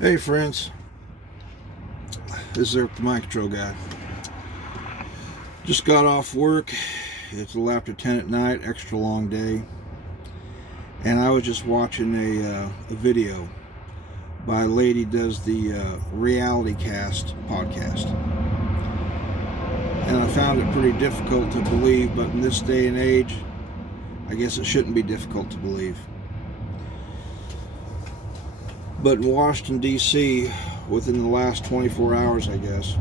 Hey friends, this is Eric the Mind Control Guy. Just got off work. It's a little after 10 at night, extra long day. And I was just watching a video by a lady who does the Reality Cast podcast. And I found it pretty difficult to believe, but in this day and age, I guess it shouldn't be difficult to believe. But in Washington, D.C., within the last 24 hours, I guess,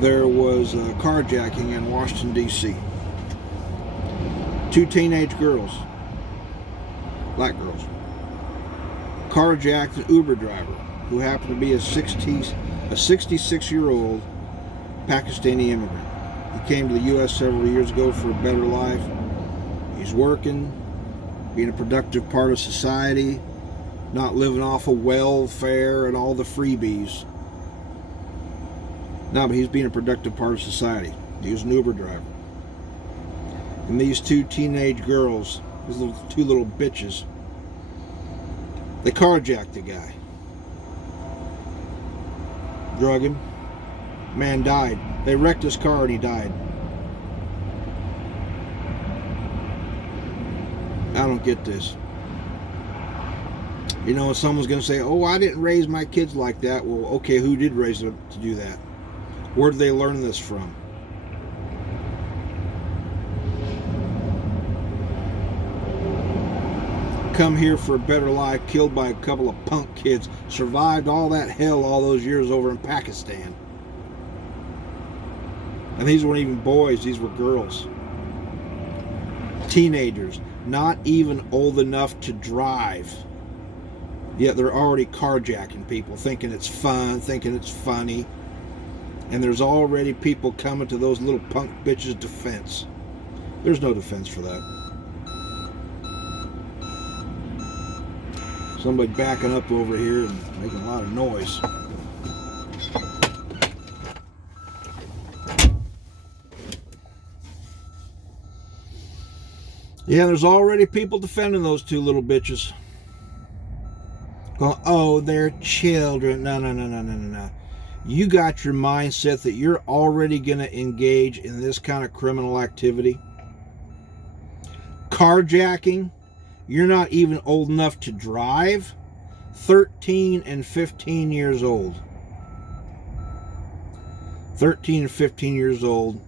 there was a carjacking in Washington, D.C. 2 teenage girls, black girls, carjacked an Uber driver who happened to be a 66-year-old Pakistani immigrant. He came to the U.S. several years ago for a better life. He's working, being a productive part of society, not living off of welfare and all the freebies. No, but he's being a productive part of society. He was an Uber driver. And these 2 teenage girls, these two little bitches, they carjacked the guy. Drug him. Man died. They wrecked his car and he died. I don't get this. You know, someone's going to say, oh, I didn't raise my kids like that. Well, okay, who did raise them to do that? Where did they learn this from? Come here for a better life, killed by a couple of punk kids, survived all that hell all those years over in Pakistan. And these weren't even boys, these were girls. Teenagers, not even old enough to drive. Yet they're already carjacking people, thinking it's fun, thinking it's funny. And there's already people coming to those little punk bitches' defense. There's no defense for that. Somebody backing up over here and making a lot of noise. Yeah, there's already people defending those 2 little bitches. Going, oh, they're children. No. You got your mindset that you're already going to engage in this kind of criminal activity. Carjacking. You're not even old enough to drive. 13 and 15 years old. 13 and 15 years old.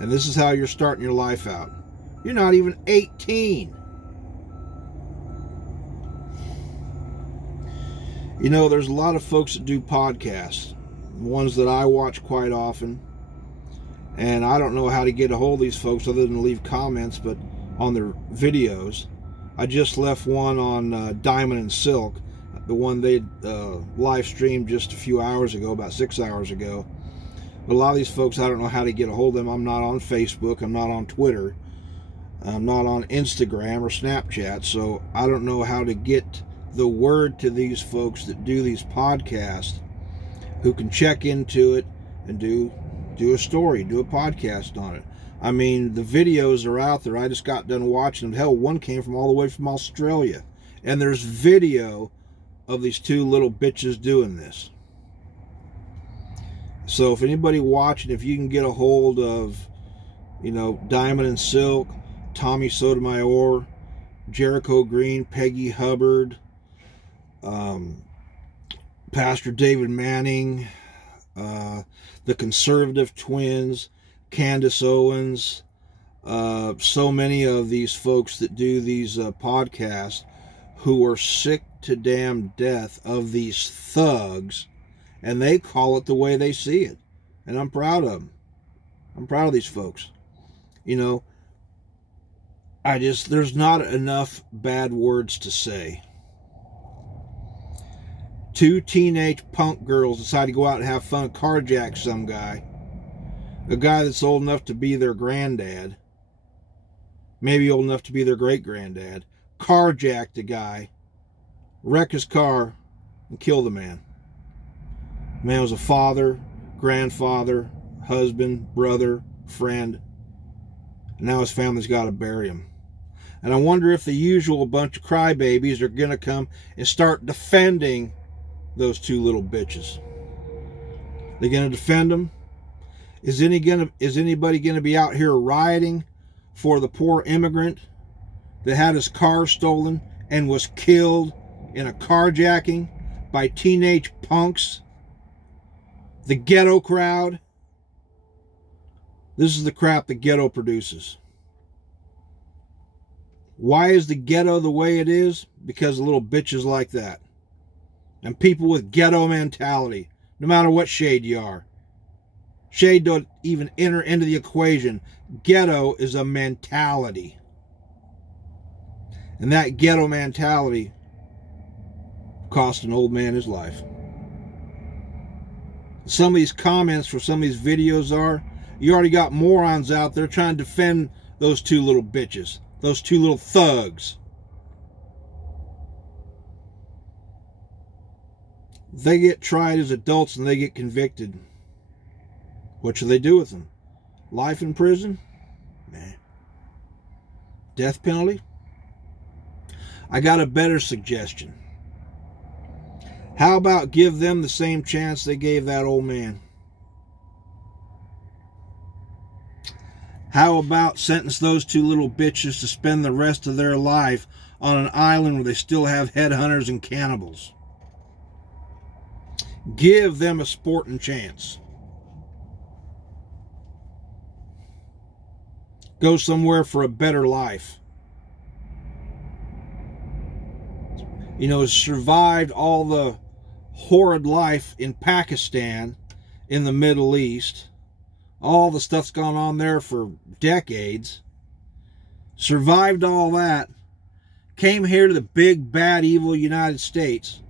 And this is how you're starting your life out. You're not even 18. You know, there's a lot of folks that do podcasts, ones that I watch quite often, and I don't know how to get a hold of these folks other than leave comments, but on their videos. I just left one on Diamond and Silk, the one they live streamed just a few hours ago, about 6 hours ago. But a lot of these folks, I don't know how to get a hold of them. I'm not on Facebook, I'm not on Twitter, I'm not on Instagram or Snapchat, so I don't know how to get the word to these folks that do these podcasts, who can check into it and do a story, do a podcast on it. I mean, the videos are out there. I just got done watching them. Hell, one came from all the way from Australia, and there's video of these 2 little bitches doing this. So if anybody watching, if you can get a hold of, you know, Diamond and Silk, Tommy Sotomayor, Jericho Green, Peggy Hubbard, Pastor David Manning, the Conservative Twins, Candace Owens, so many of these folks that do these podcasts who are sick to damn death of these thugs, and they call it the way they see it. And I'm proud of them. I'm proud of these folks. You know, there's not enough bad words to say. 2 teenage punk girls decide to go out and have fun, carjack some guy. A guy that's old enough to be their granddad. Maybe old enough to be their great-granddad. Carjack the guy. Wreck his car and kill the man. The man was a father, grandfather, husband, brother, friend. And now his family's got to bury him. And I wonder if the usual bunch of crybabies are going to come and start defending those two little bitches? They're going to defend them? Is anybody going to be out here rioting for the poor immigrant that had his car stolen and was killed in a carjacking by teenage punks? The ghetto crowd? This is the crap the ghetto produces. Why is the ghetto the way it is? Because of little bitches like that. And people with ghetto mentality, no matter what shade you are. Shade don't even enter into the equation. Ghetto is a mentality. And that ghetto mentality cost an old man his life. Some of these comments for some of these videos are, you already got morons out there trying to defend those two little bitches. Those two little thugs. They get tried as adults and they get convicted. What should they do with them? Life in prison? Nah. Death penalty? I got a better suggestion. How about give them the same chance they gave that old man? How about sentence those two little bitches to spend the rest of their life on an island where they still have headhunters and cannibals? Give them a sporting chance. Go somewhere for a better life. You know, survived all the horrid life in Pakistan, in the Middle East. All the stuff's gone on there for decades. Survived all that. Came here to the big, bad, evil United States.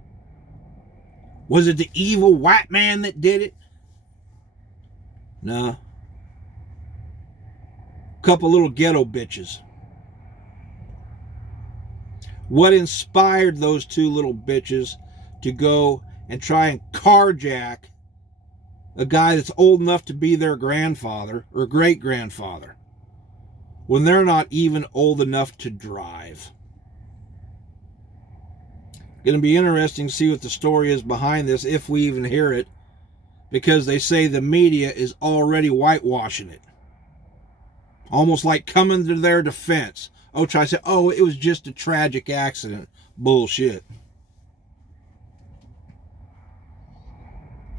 Was it the evil white man that did it? No. Couple little ghetto bitches. What inspired those two little bitches to go and try and carjack a guy that's old enough to be their grandfather or great-grandfather when they're not even old enough to drive? Going to be interesting to see what the story is behind this, if we even hear it, because they say the media is already whitewashing it. Almost like coming to their defense. Try to say, it was just a tragic accident. Bullshit.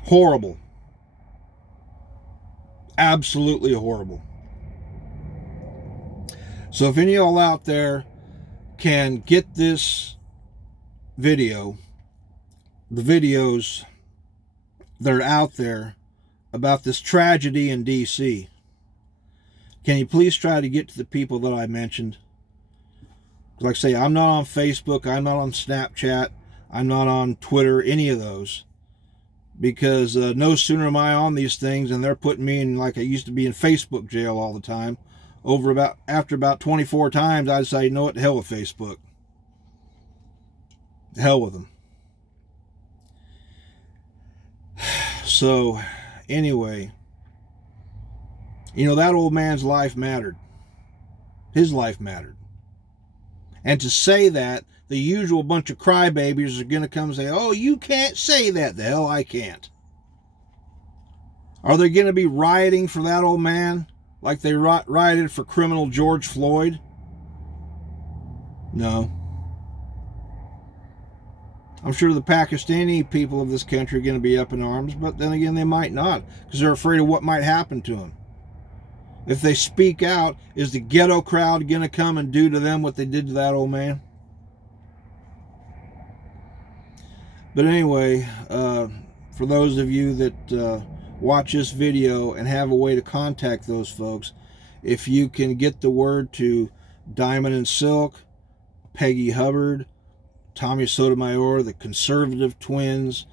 Horrible. Absolutely horrible. So if any of y'all out there can get this video, the videos that are out there about this tragedy in D.C., can you please try to get to the people that I mentioned? Like I say, I'm not on Facebook, I'm not on Snapchat, I'm not on Twitter, any of those. Because no sooner am I on these things and they're putting me in, like I used to be in Facebook jail all the time. After about 24 times, I decided, you know what, the hell with Facebook. The hell with them. So, anyway, you know, that old man's life mattered. His life mattered. And to say that, the usual bunch of crybabies are going to come and say, you can't say that. The hell I can't. Are they going to be rioting for that old man like they rioted for criminal George Floyd? No. I'm sure the Pakistani people of this country are going to be up in arms, but then again, they might not, because they're afraid of what might happen to them. If they speak out, is the ghetto crowd going to come and do to them what they did to that old man? But anyway, for those of you that watch this video and have a way to contact those folks, if you can get the word to Diamond and Silk, Peggy Hubbard, Tommy Sotomayor, the Conservative Twins,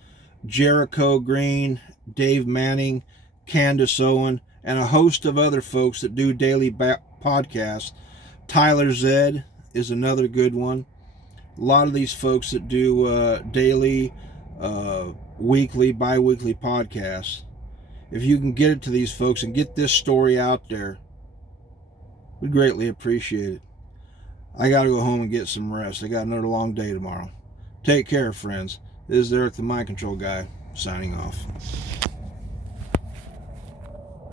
Jericho Green, Dave Manning, Candace Owen, and a host of other folks that do daily podcasts. Tyler Zed is another good one. A lot of these folks that do daily, weekly, bi-weekly podcasts. If you can get it to these folks and get this story out there, we'd greatly appreciate it. I got to go home and get some rest. I got another long day tomorrow. Take care, friends. This is Eric, the Mind Control Guy, signing off.